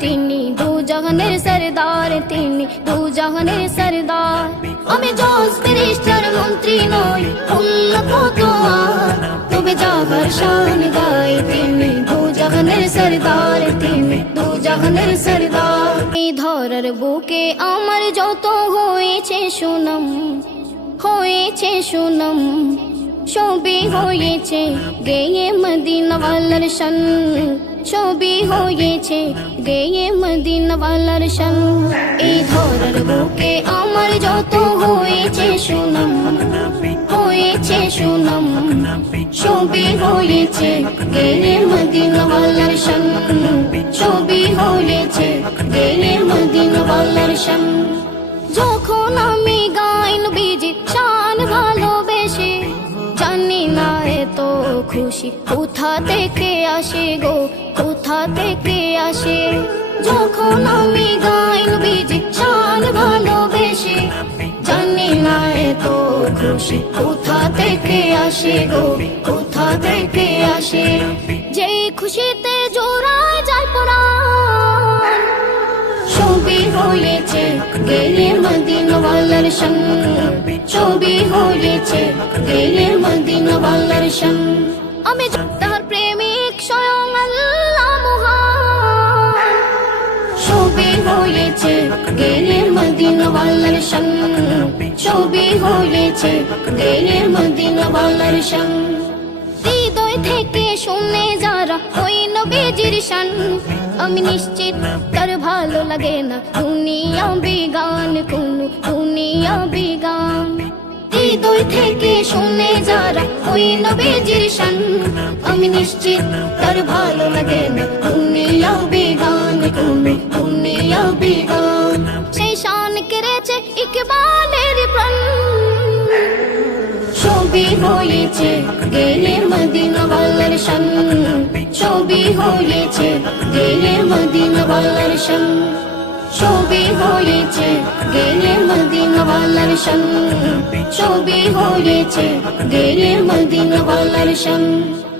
তিনি, দু জাহানের সরদার তিনি, দু জাহানের সরদার। আমি জজ মিনিস্টার মন্ত্রী নই আর তবে জাহার শান গাই তিনি, দু জাহানের সরদার তিনি, দু জাহানের সরদার। এই ধরার বুকে আমার যত হয়েছে সুনাম হয়েছে সুনাম। ছবি হয়েছে গেয়ে মদিনওয়ালার শান ছবি হয়েছে গেয়ে মদিনওয়ালার শান এই ধরার বুকে আমার যত হয়েছে সুনাম হয়েছে সুনাম ছবি হয়েছে গেয়ে মদিনওয়ালার শান ছবি হয়েছে গেয়ে মদিনওয়ালার শান যখন আমি গাইন বিজি খুশি। কোথা থেকে আসে গো? কোথা থেকে আসে? যখন আমি গাইন বিজি শান ভালোবেসে, জানি না এত খুশি। কোথা থেকে আসে গো? কোথা থেকে আসে? যেই খুশিতে জোড়ায় যায় পরাণ। ছবি হয়েছে গেলে মদিনওয়ালার সঙ্গ ছবি হয়েছে গেলে মদিনওয়ালার সঙ্গ আমি তার প্রেমিক স্বয়ং আল্লাহ মহান। ছবি হয়েছে গেলে ছবি হয়েছে গেলে হৃদয় থেকে শুনে যারা নবীজির আমি নিশ্চিত তার ভালো লাগে না। দুনিয়া বিগান কোন, দুনিয়া বিগান হৃদয় থেকে শুনে যারা ওই নবীজির শান। আমি নিশ্চিত তার ভালো লাগে না। দুনিয়া বিগান কোন দুনিয়া বিগান। সেই শান কেড়েছে ইকবালের প্রাণ। ছবি হয়েছে গেলে মদিনওয়ালার সঙ্গ ছবি হয়েছে গেলে মদিনওয়ালার সঙ্গ ছবি হয়েছে সঙ্গ ছবি হয়েছে গেলে মদিনওয়ালার সঙ্গ।